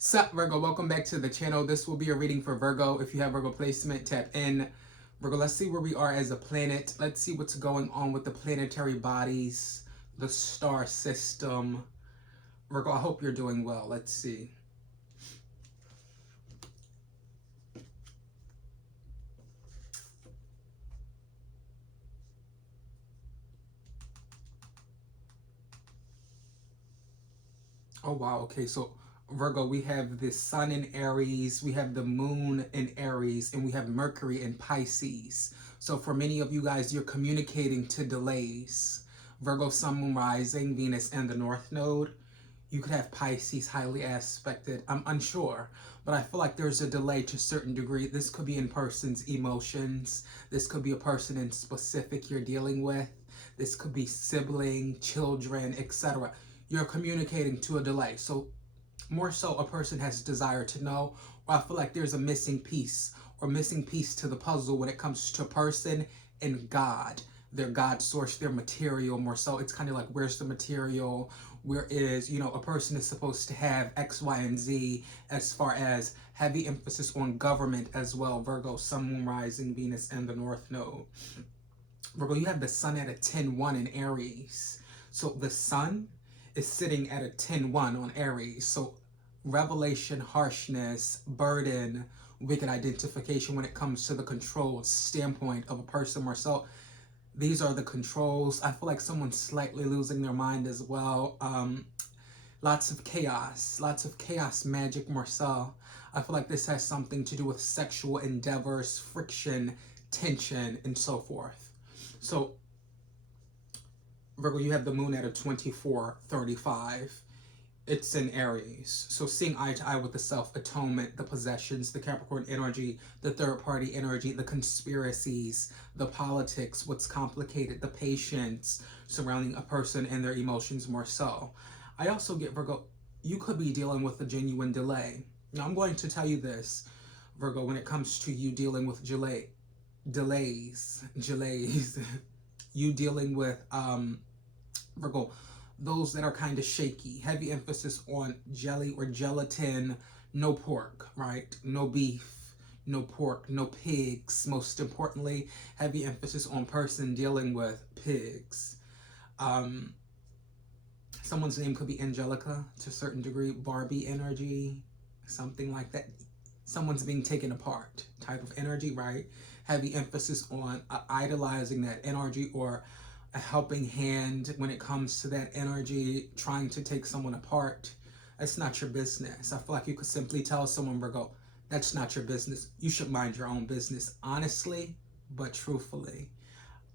Sup Virgo, welcome back to the channel. This will be a reading for Virgo. If you have Virgo placement, tap in. Virgo, let's see where we are as a planet. Let's see what's going on with the planetary bodies, the star system. Virgo, I hope you're doing well. Let's see. Oh wow, okay, so Virgo, we have the sun in Aries, we have the moon in Aries, and we have Mercury in Pisces. So for many of you guys, you're communicating to delays. Virgo, sun, moon, rising, Venus, and the North Node. You could have Pisces highly aspected. I'm unsure, but I feel like there's a delay to a certain degree. This could be in person's emotions. This could be a person in specific you're dealing with. This could be sibling, children, etc. You're communicating to a delay. So more so a person has a desire to know, or I feel like there's a missing piece or missing piece to the puzzle when it comes to a person and God, their God source, their material. More so it's kind of like, where's the material? Where is, a person is supposed to have X, Y, and Z, as far as heavy emphasis on government as well. Virgo, sun, moon, rising, Venus, and the North Node. Virgo, you have the sun at a 10-1 in Aries. So the sun is sitting at a 10-1 on Aries. So revelation, harshness, burden, wicked identification when it comes to the control standpoint of a person or so. These are the controls. I feel like someone's slightly losing their mind as well. Lots of chaos magic, more so. I feel like this has something to do with sexual endeavors, friction, tension, and so forth. So Virgo, you have the moon at a 24-35. It's in Aries. So seeing eye to eye with the self-atonement, the possessions, the Capricorn energy, the third-party energy, the conspiracies, the politics, what's complicated, the patience surrounding a person and their emotions, more so. I also get, Virgo, you could be dealing with a genuine delay. Now, I'm going to tell you this, Virgo, when it comes to you dealing with delays, you dealing with, Virgo, those that are kind of shaky, heavy emphasis on jelly or gelatin, no pork, right? No beef, no pork, no pigs. Most importantly, heavy emphasis on person dealing with pigs. Someone's name could be Angelica to a certain degree, Barbie energy, something like that. Someone's being taken apart type of energy, right? Heavy emphasis on idolizing that energy, or a helping hand when it comes to that energy, trying to take someone apart. That's not your business. I feel like you could simply tell someone, Virgo, that's not your business. You should mind your own business, honestly, but truthfully.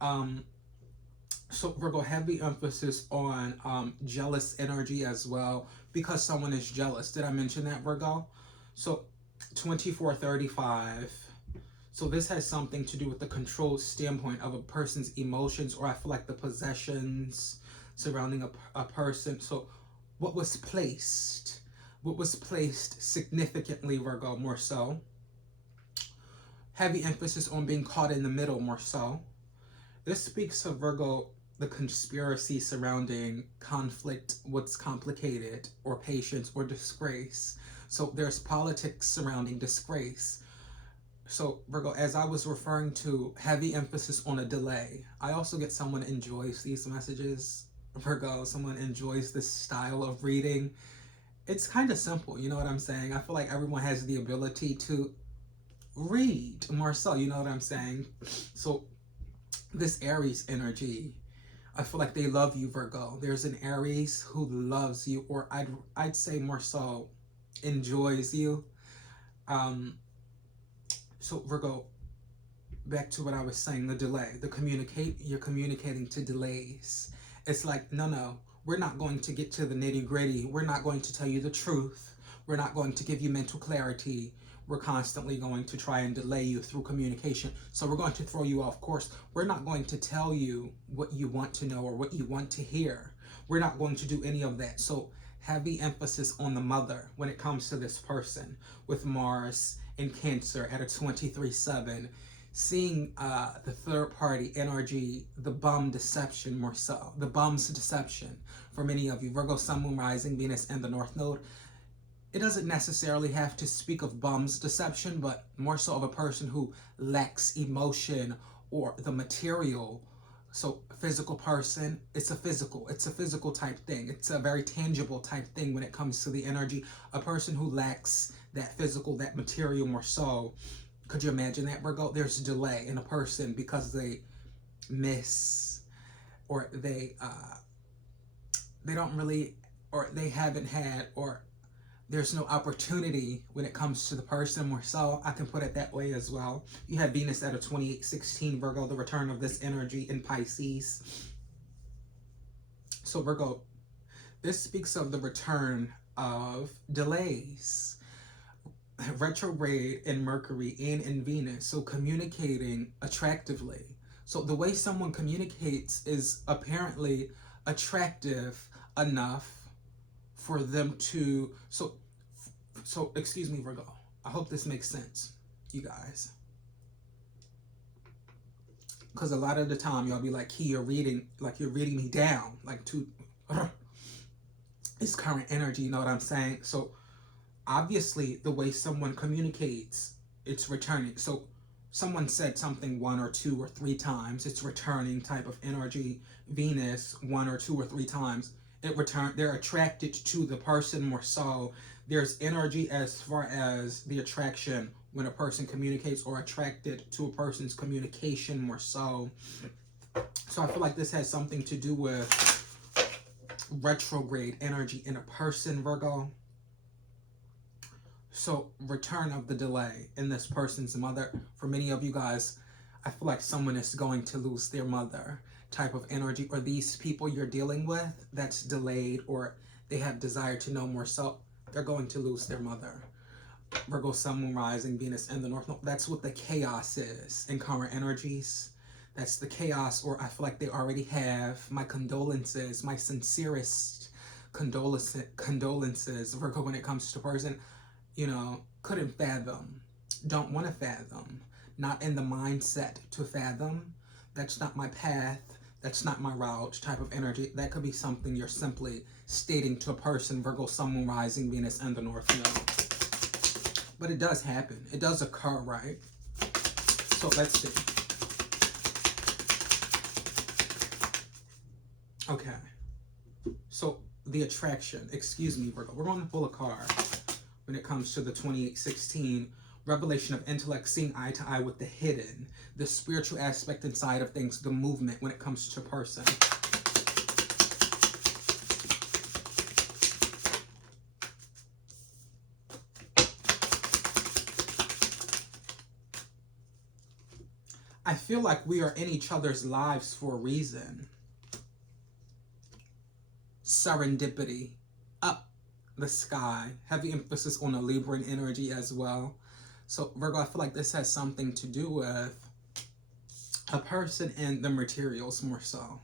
So Virgo, heavy emphasis on jealous energy as well, because someone is jealous. Did I mention that, Virgo? So 24-35. So this has something to do with the control standpoint of a person's emotions, or I feel like the possessions surrounding a person. So what was placed significantly, Virgo, more so. Heavy emphasis on being caught in the middle, more so. This speaks of, Virgo, the conspiracy surrounding conflict, what's complicated, or patience, or disgrace. So there's politics surrounding disgrace. So Virgo, as I was referring to heavy emphasis on a delay, I also get someone enjoys these messages. Virgo, someone enjoys this style of reading. It's kind of simple, you know what I'm saying? I feel like everyone has the ability to read, more so, you know what I'm saying? So this Aries energy, I feel like they love you, Virgo. There's an Aries who loves you, or I'd say more so enjoys you. So Virgo, back to what I was saying, the delay, you're communicating to delays. It's like, no, we're not going to get to the nitty gritty. We're not going to tell you the truth. We're not going to give you mental clarity. We're constantly going to try and delay you through communication. So we're going to throw you off course. We're not going to tell you what you want to know or what you want to hear. We're not going to do any of that. So heavy emphasis on the mother when it comes to this person, with Mars in Cancer at a 23-7. Seeing the third party energy, the bum deception, more so. The bum's deception for many of you. Virgo, sun, moon, rising, Venus, and the North Node. it doesn't necessarily have to speak of bum's deception, but more so of a person who lacks emotion or the material. So physical person, it's a physical type thing. It's a very tangible type thing when it comes to the energy. A person who lacks that physical, that material more so. Could you imagine that, Virgo? There's a delay in a person because they miss, or they don't really, or they haven't had, or there's no opportunity when it comes to the person more so. I can put it that way as well. You have Venus at a 2816, Virgo, the return of this energy in Pisces. So Virgo, this speaks of the return of delays, retrograde in Mercury and in Venus. So communicating attractively. So the way someone communicates is apparently attractive enough for them to, so excuse me, Virgo, I hope this makes sense, you guys, because a lot of the time y'all be like, Key, you're reading me down, like to it's current energy, you know what I'm saying? So obviously the way someone communicates, it's returning. So someone said something 1 or 2 or 3 times, it's returning type of energy. Venus 1 or 2 or 3 times, they're attracted to the person more so. There's energy as far as the attraction when a person communicates, or attracted to a person's communication more so. So I feel like this has something to do with retrograde energy in a person, Virgo. So return of the delay in this person's mother. For many of you guys, I feel like someone is going to lose their mother type of energy, or these people you're dealing with that's delayed, or they have desire to know more, so they're going to lose their mother. Virgo, Sun, Moon, Rising, Venus in the North. That's what the chaos is in current energies. That's the chaos, or I feel like they already have. My condolences, my sincerest condolences, Virgo, when it comes to person, you know, couldn't fathom, don't want to fathom, not in the mindset to fathom. That's not my path. That's not my route type of energy. That could be something you're simply stating to a person, Virgo, Sun, Moon, Rising, Venus, and the North Node. But it does happen. It does occur, right? So let's see. Okay. So the attraction, excuse me, Virgo. We're going to pull a card when it comes to the 2816. Revelation of intellect, seeing eye to eye with the hidden, the spiritual aspect inside of things, the movement when it comes to person. I feel like we are in each other's lives for a reason. Serendipity, up the sky, heavy emphasis on a Libran energy as well. So Virgo, I feel like this has something to do with a person and the materials more so.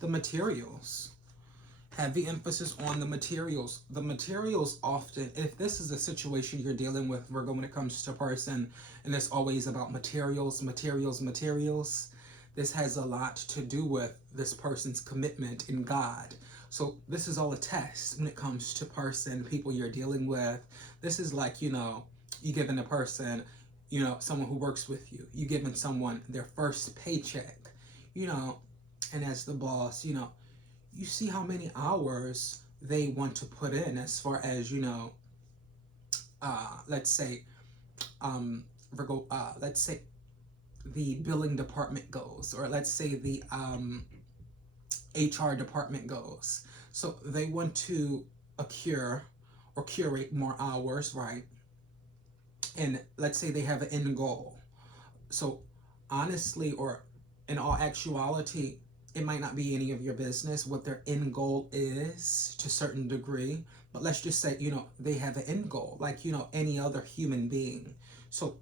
The materials. Heavy emphasis on the materials. The materials often, if this is a situation you're dealing with, Virgo, when it comes to a person, and it's always about materials, this has a lot to do with this person's commitment in God. So this is all a test when it comes to person, people you're dealing with. This is like, you know, you giving a person, you know, someone who works with you, you giving someone their first paycheck, you know, and as the boss, you know, you see how many hours they want to put in as far as, you know, let's say, Virgo, let's say the billing department goes, or let's say the HR department goes. So they want to curate more hours, right? And let's say they have an end goal. So honestly, or in all actuality, it might not be any of your business what their end goal is to a certain degree, but let's just say, you know, they have an end goal, like, you know, any other human being. So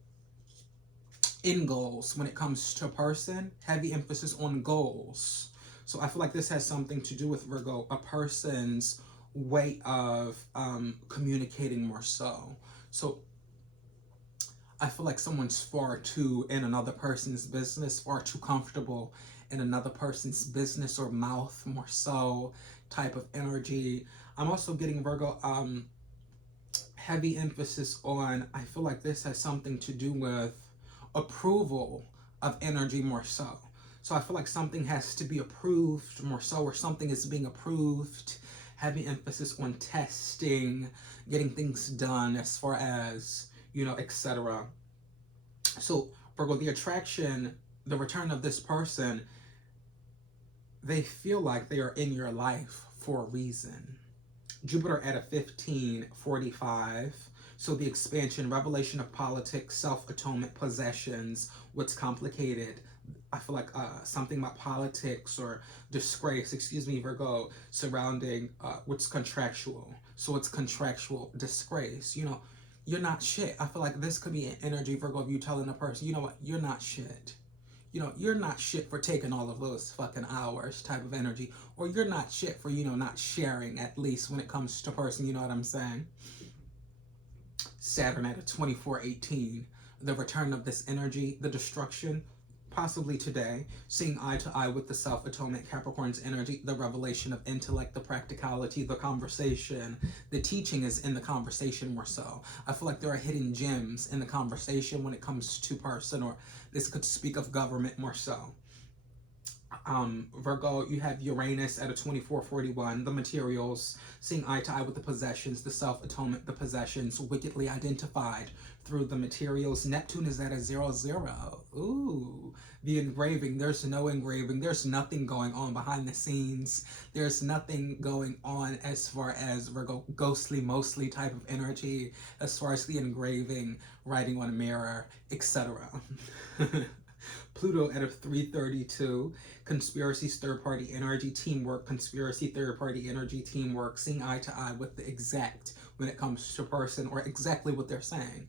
end goals when it comes to a person, heavy emphasis on goals. So I feel like this has something to do with, Virgo, a person's way of communicating more so. So I feel like someone's far too in another person's business, far too comfortable in another person's business or mouth more so type of energy. I'm also getting, Virgo, heavy emphasis on, I feel like this has something to do with approval of energy more so. So I feel like something has to be approved more so, or something is being approved. Heavy emphasis on testing, getting things done as far as, you know, etc. So Virgo, the attraction, the return of this person, they feel like they are in your life for a reason. Jupiter at a 1545. So the expansion, revelation of politics, self-atonement, possessions, what's complicated. I feel like something about politics or disgrace, excuse me, Virgo, surrounding what's contractual. So it's contractual disgrace. You know, you're not shit. I feel like this could be an energy, Virgo, of you telling a person, you know what, you're not shit. You know, you're not shit for taking all of those fucking hours type of energy. Or you're not shit for, you know, not sharing, at least when it comes to person, you know what I'm saying? Saturn at a 2418. The return of this energy, the destruction, possibly today, seeing eye to eye with the self-atonement, Capricorn's energy, the revelation of intellect, the practicality, the conversation. The teaching is in the conversation more so. I feel like there are hidden gems in the conversation when it comes to person, or this could speak of government more so. Virgo, you have Uranus at a 2441, the materials, seeing eye to eye with the possessions, the self-atonement, the possessions, wickedly identified through the materials. Neptune is at a 00. Ooh, the engraving, there's no engraving, there's nothing going on behind the scenes, there's nothing going on as far as Virgo, ghostly, mostly type of energy, as far as the engraving, writing on a mirror, etc. Pluto at a 332, conspiracies, third-party energy, teamwork, conspiracy, third-party energy, teamwork, seeing eye to eye with the exact when it comes to person, or exactly what they're saying.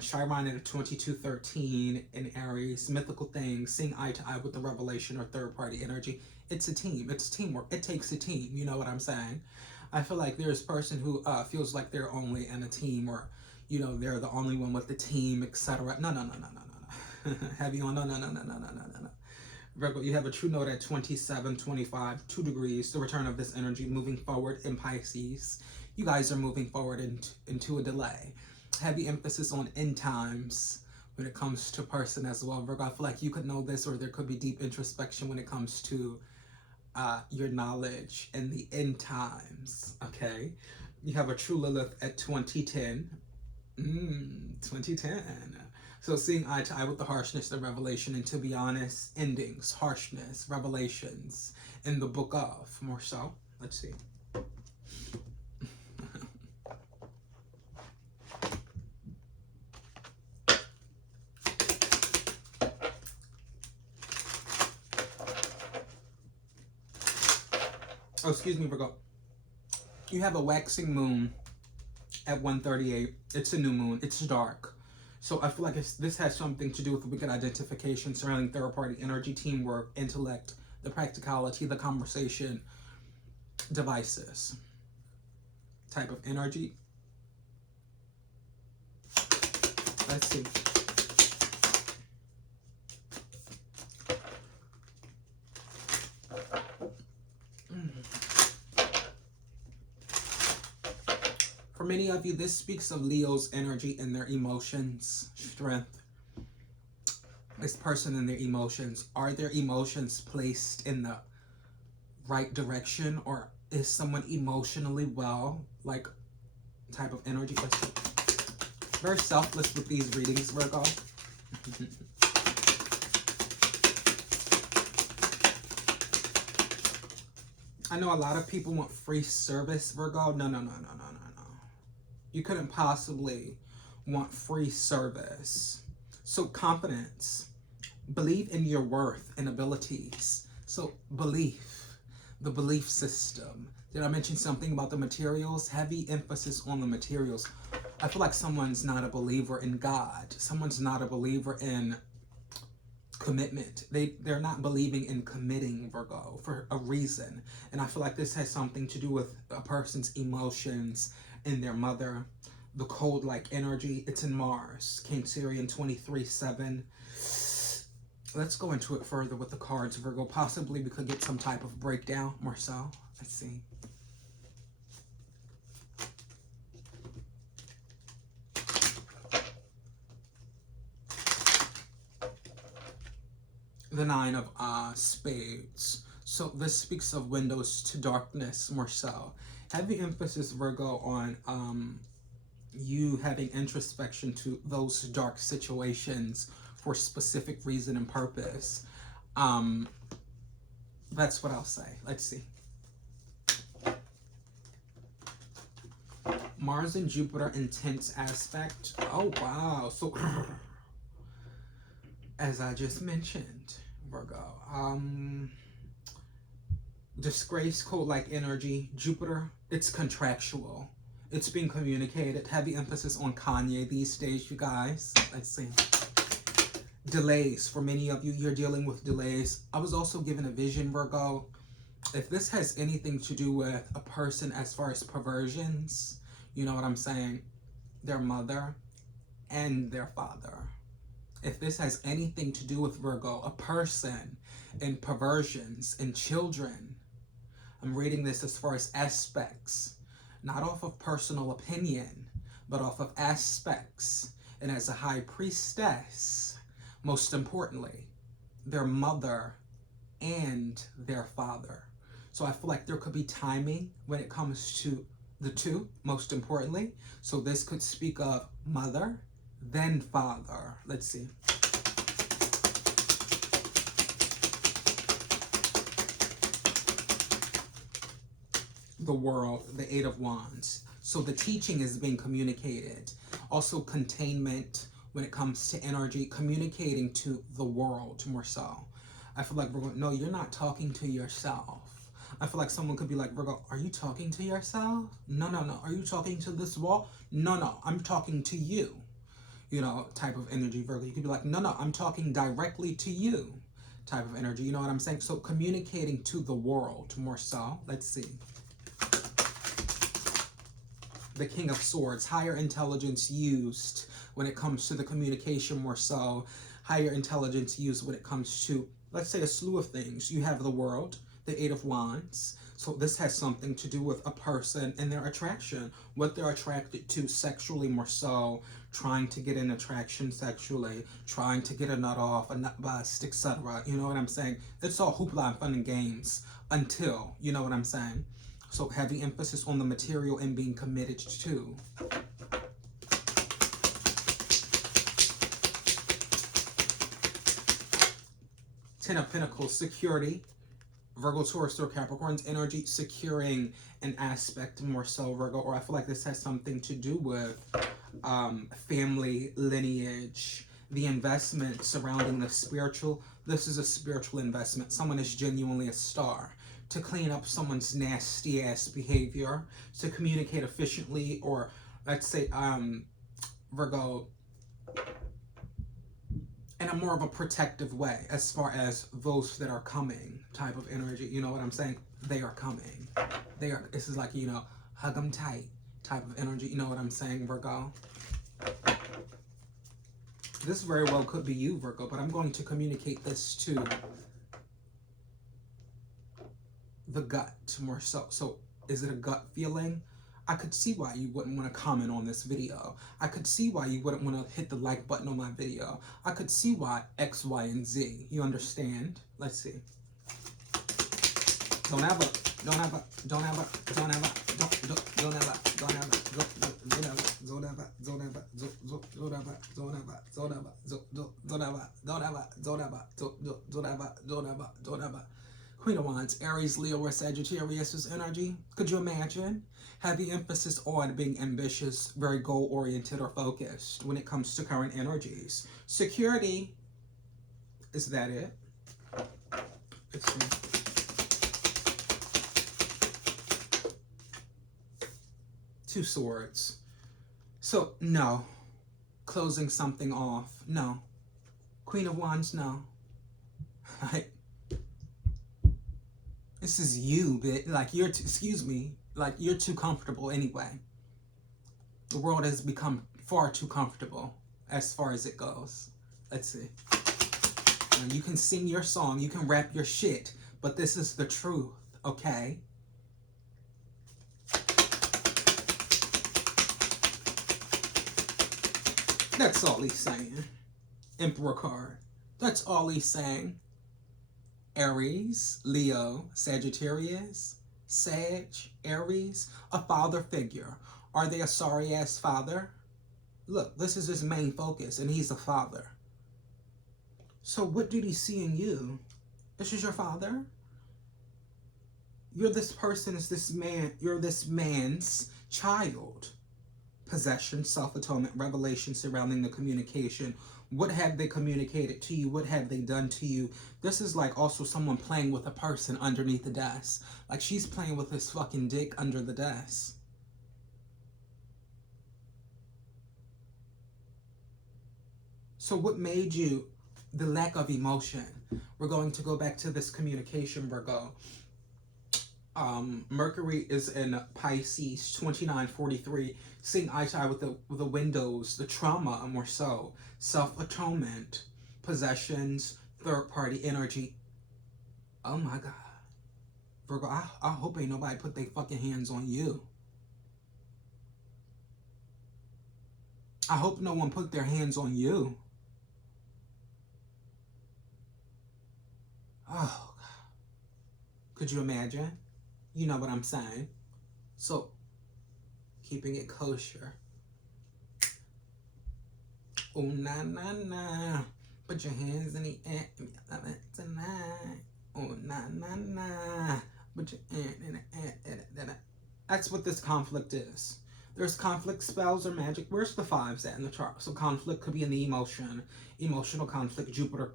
Chiron at a 2213 in Aries, mythical things, seeing eye to eye with the revelation or third-party energy. It's a team, it's teamwork, it takes a team, you know what I'm saying? I feel like there's a person who feels like they're only in a team, or, you know, they're the only one with the team, etc. No. Heavy on, no. Virgo, you have a true note at 2725, 2 degrees, the return of this energy moving forward in Pisces. You guys are moving forward into a delay. Heavy emphasis on end times when it comes to person as well. Virgo, I feel like you could know this, or there could be deep introspection when it comes to your knowledge in the end times, okay? You have a true Lilith at 2010. 2010. So seeing eye to eye with the harshness, the revelation, and to be honest, endings, harshness, revelations in the book of, more so. Let's see. Oh, excuse me, Virgo. You have a waxing moon at 138. It's a new moon. It's dark. So I feel like this has something to do with wicked identification surrounding third-party energy, teamwork, intellect, the practicality, the conversation, devices type of energy. Let's see. For many of you, this speaks of Leo's energy and their emotions, strength. This person and their emotions. Are their emotions placed in the right direction, or is someone emotionally well, like type of energy? Very selfless with these readings, Virgo. I know a lot of people want free service, Virgo. No. You couldn't possibly want free service. So confidence, believe in your worth and abilities. So belief, the belief system. Did I mention something about the materials? Heavy emphasis on the materials. I feel like someone's not a believer in God. Someone's not a believer in commitment. They're not believing in committing, Virgo, for a reason. And I feel like this has something to do with a person's emotions in their mother, the cold-like energy. It's in Mars, Cancerian 23-7. Let's go into it further with the cards, Virgo. Possibly we could get some type of breakdown more so. Let's see. the Nine of Spades. So this speaks of windows to darkness more so. Heavy emphasis, Virgo, on you having introspection to those dark situations for specific reason and purpose. That's what I'll say. Let's see. Mars and Jupiter intense aspect. Oh, wow. So, as I just mentioned, Virgo, disgrace code-like energy. Jupiter, it's contractual. It's being communicated. Heavy emphasis on Kanye these days, you guys. Let's see. Delays. For many of you, you're dealing with delays. I was also given a vision, Virgo. If this has anything to do with a person as far as perversions, you know what I'm saying? Their mother and their father. If this has anything to do with Virgo, a person and perversions and children, I'm reading this as far as aspects, not off of personal opinion, but off of aspects. And as a high priestess, most importantly, their mother and their father. So I feel like there could be timing when it comes to the two, most importantly. So this could speak of mother, then father. Let's see. The World, the Eight of Wands. So the teaching is being communicated. Also containment when it comes to energy, communicating to the world more so. I feel like, Virgo, no, you're not talking to yourself. I feel like someone could be like, Virgo, are you talking to yourself? No, no, no. Are you talking to this wall? No, no, I'm talking to you. You know, type of energy, Virgo. You could be like, no, no, I'm talking directly to you type of energy. You know what I'm saying? So communicating to the world more so. Let's see. The King of Swords, higher intelligence used when it comes to the communication more so. Higher intelligence used when it comes to, let's say, a slew of things. You have the World, the Eight of Wands. So this has something to do with a person and their attraction, what they're attracted to sexually more so, trying to get an attraction sexually, trying to get a nut off, a nut bust, etc. You know what I'm saying? It's all hoopla and fun and games until, you know what I'm saying? So heavy emphasis on the material and being committed to. Ten of Pentacles, security. Virgo, Taurus, or Capricorn's energy, securing an aspect more so, Virgo. Or I feel like this has something to do with family, lineage, the investment surrounding the spiritual. This is a spiritual investment. Someone is genuinely a star. To clean up someone's nasty ass behavior, to communicate efficiently, or let's say, Virgo, in a more of a protective way as far as those that are coming type of energy. You know what I'm saying? They are coming. They are, this is like, you know, hug them tight type of energy. You know what I'm saying, Virgo? This very well could be you, Virgo, but I'm going to communicate this to the gut more so. So is it a gut feeling? I could see why you wouldn't want to comment on this video. I could see why you wouldn't want to hit the like button on my video. I could see why X, Y, and Z. You understand? Let's see. Don't ever, don't ever, don't ever, don't ever, don't ever, don't ever, don't ever, don't ever, don't ever, don't ever, don't ever, don't ever, don't ever, don't ever, don't ever, don't ever, don't ever. Queen of Wands, Aries, Leo, or Sagittarius' energy. Could you imagine? Heavy emphasis on being ambitious, very goal-oriented or focused when it comes to current energies. Security. Is that it? Let's see. Two Swords. So, no. Closing something off. No. Queen of Wands, no. Right? This is you, but like you're, excuse me, like you're too comfortable anyway. The world has become far too comfortable as far as it goes. Let's see. Now, you can sing your song, you can rap your shit, but this is the truth, okay? That's all he's saying. Emperor card. That's all he's saying. Aries, Leo, Sagittarius, Sag, Aries, a father figure. Are they a sorry ass father? Look, this is his main focus, and he's a father. So what did he see in you? This is your father? You're this person's, this man, you're this man's child. Possession, self-atonement, revelation surrounding the communication. What have they communicated to you? What have they done to you? This is like also someone playing with a person underneath the desk. Like she's playing with his fucking dick under the desk. So what made you, the lack of emotion? We're going to go back to this communication, Virgo. Mercury is in Pisces, 2943, seeing eye to eye with the windows, the trauma, more so, self-atonement, possessions, third-party energy. Oh my God. Virgo, I hope ain't nobody put their fucking hands on you. I hope no one put their hands on you. Oh, God. Could you imagine? You know what I'm saying? So, keeping it kosher. Oh, na, na, na. Put your hands in the air tonight. Oh, na, na, na. Put your hand in the air. That's what this conflict is. There's conflict spells or magic. Where's the fives at in the chart? So conflict could be in the emotion. Emotional conflict, Jupiter.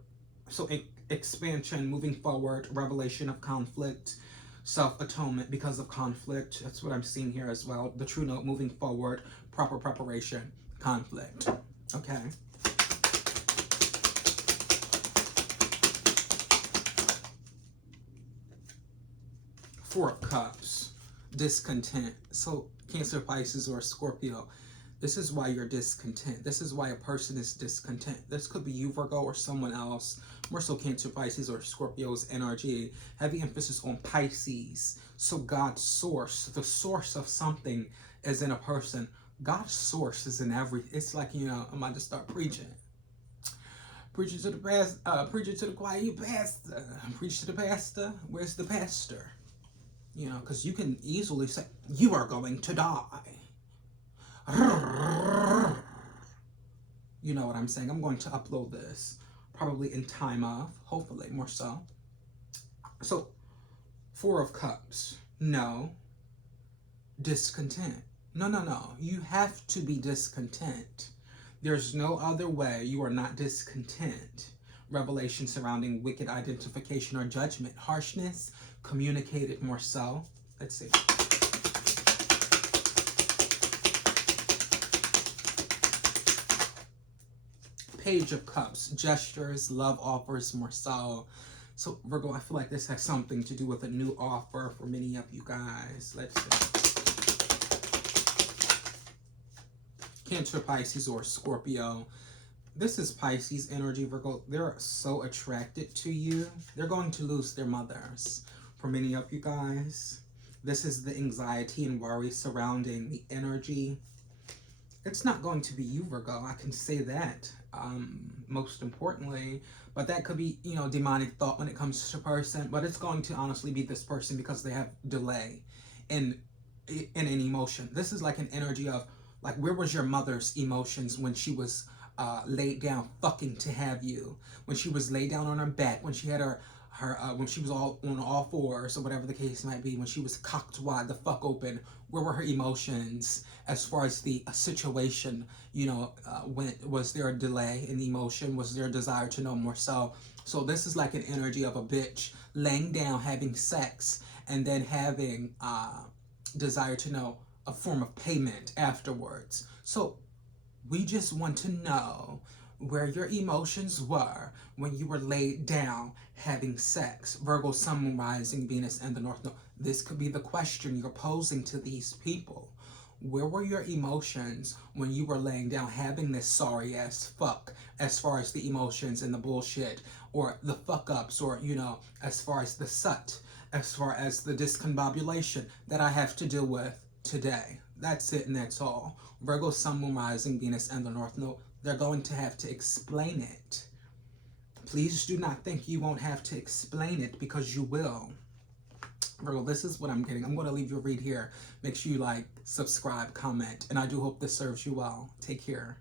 So expansion, moving forward, revelation of conflict, self-atonement because of conflict. That's what I'm seeing here as well. The true note, moving forward, proper preparation, conflict. Okay. Four of Cups, discontent. So Cancer, Pisces, or Scorpio. This is why you're discontent. This is why a person is discontent. This could be you, Virgo, or someone else. More so Cancer, Pisces, or Scorpio's NRG. Heavy emphasis on Pisces. So God's source, the source of something is in a person. God's source is in every. It's like, you know, I'm about to start preaching. Preaching to the pastor, preaching to the choir, you pastor. Preach to the pastor. Where's the pastor? You know, because you can easily say, you are going to die. You know what I'm saying? I'm going to upload this probably in time of, hopefully, more so. So, Four of Cups. No. Discontent. No, no, no. You have to be discontent. There's no other way you are not discontent. Revelation surrounding wicked identification or judgment. Harshness, communicated more so. Let's see. Page of Cups, gestures, love offers, more so. So Virgo, I feel like this has something to do with a new offer for many of you guys. Let's see. Cancer, Pisces, or Scorpio. This is Pisces energy, Virgo. They're so attracted to you. They're going to lose their mothers. For many of you guys, this is the anxiety and worry surrounding the energy. It's not going to be you, Virgo. I can say that. Most importantly, but that could be, you know, demonic thought when it comes to person. But it's going to honestly be this person because they have delay in an emotion. This is like an energy of, like, where was your mother's emotions when she was laid down fucking to have you? When she was laid down on her back, when she had her when she was all on all fours, or whatever the case might be, when she was cocked wide the fuck open, where were her emotions as far as the situation? You know, when was there a delay in the emotion? Was there a desire to know more so? So this is like an energy of a bitch laying down, having sex, and then having desire to know a form of payment afterwards. So we just want to know where your emotions were when you were laid down having sex. Virgo, Sun, Moon, Rising, Venus, and the North Node. This could be the question you're posing to these people. Where were your emotions when you were laying down having this sorry ass fuck, as far as the emotions and the bullshit, or the fuck ups, or, you know, as far as the sut, as far as the discombobulation that I have to deal with today? That's it and that's all. Virgo, Sun, Moon, Rising, Venus, and the North Node. They're going to have to explain it. Please do not think you won't have to explain it, because you will. Virgo, this is what I'm getting. I'm going to leave you a read here. Make sure you like, subscribe, comment, and I do hope this serves you well. Take care.